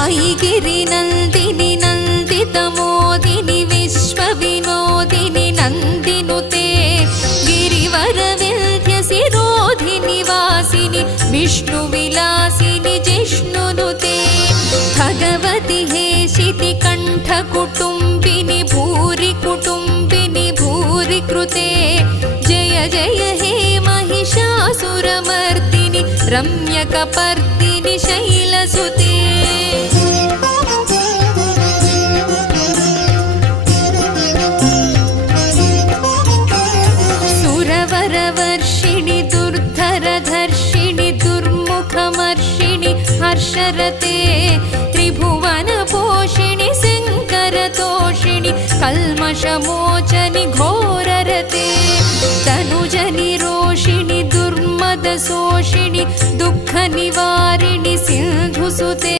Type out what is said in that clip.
ऐगिरिनन्दिनि नन्दितमोदिनि विश्वविनोदिनि नन्दिनुते गिरिवरविन्ध्यसिरोधिनि वासिनि विष्णुविलासिनि जिष्णुनुते भगवति हेशितिकण्ठकुटुम्बिनि भूरि कुटुम्बिनि भूरि कृते जय जय हे महिषासुरमर्दिनि रम्यकपर्दिनि शैलसुते सुरवरवर्षिणि दुर्धरधर्षिणि दुर्मुखमर्षिणि हर्षरते त्रिभुवनपोषिणि शङ्करतोषिणि कल्मषमोचनि घोररते तनुजनिरोषिणि दुर्मदशोषिणि दुःखनिवारिणि सिन्धुसुते।